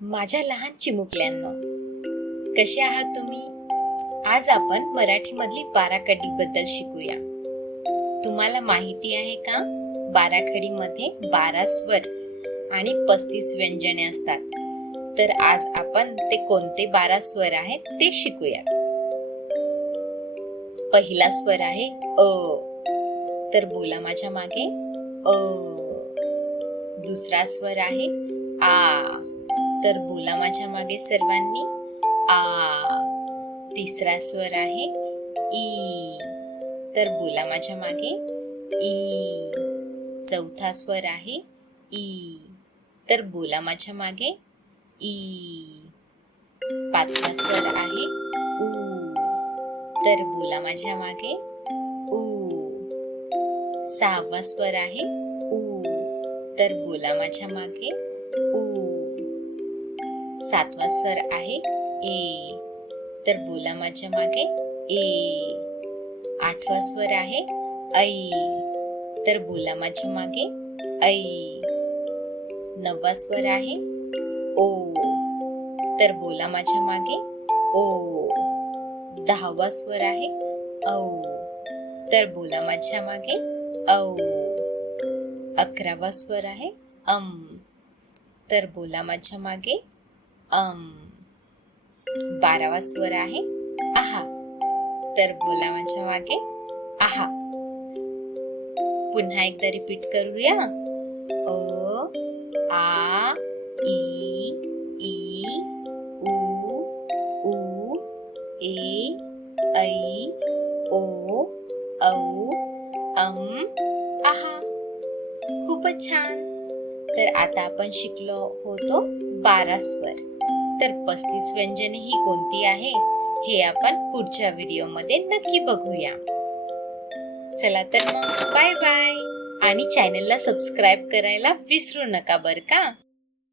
माझ्या लहान चिमुकल्यांनो, कसे आहात तुम्ही? आज आपण मराठीमधली बाराखडी बद्दल शिकूया. तुम्हाला माहिती आहे का? बाराखडीमध्ये 12 स्वर आणि 35 व्यंजने असतात. तर आज आपण ते कोणते 12 स्वर आहेत ते शिकूयात. पहिला स्वर आहे अ. तर बोला माझ्या मागे अ. दुसरा स्वर आहे आ. तर बोला माझ्या मागे सर्वांनी आ. तिसरा स्वर आहे ई. तर बोला माझ्या मागे ई. चौथा स्वर आहे ई. तर बोला माझ्या मागे ई. पाचवा स्वर आहे ऊ. तर बोला माझ्या मागे ऊ. सहावा स्वर आहे ऊ. तर बोला माझ्या मागे ऊ. सातवा स्वर आहे ए. तर बोला माझ्या मागे ए. आठवा स्वर आहे ऐ. तर बोला माझ्या मागे ऐ. नववा स्वर आहे ओ. तर बोला माझ्या मागे ओ. दहावा स्वर आहे औ. तर बोला माझ्या मागे औ. 11वा स्वर आहे अम. तर बोला माझ्या मागे अम. 12वा स्वर आहे आहा. तर बोला माझ्या मागे आहा. पुन्हा एकदा रिपीट करूया. अ आ ई ई उ ऊ ए ऐ ओ औ अम आहा. खूपच छान. तर आता आपण शिकलो होतो 12 स्वर. तर 35 व्यंजने ही कोणती आहे हे आपण पुढच्या व्हिडिओमध्ये नक्की बघूया. चला तर मग बाय बाय. आणि चॅनलला सबस्क्राईब करायला विसरू नका बरं का.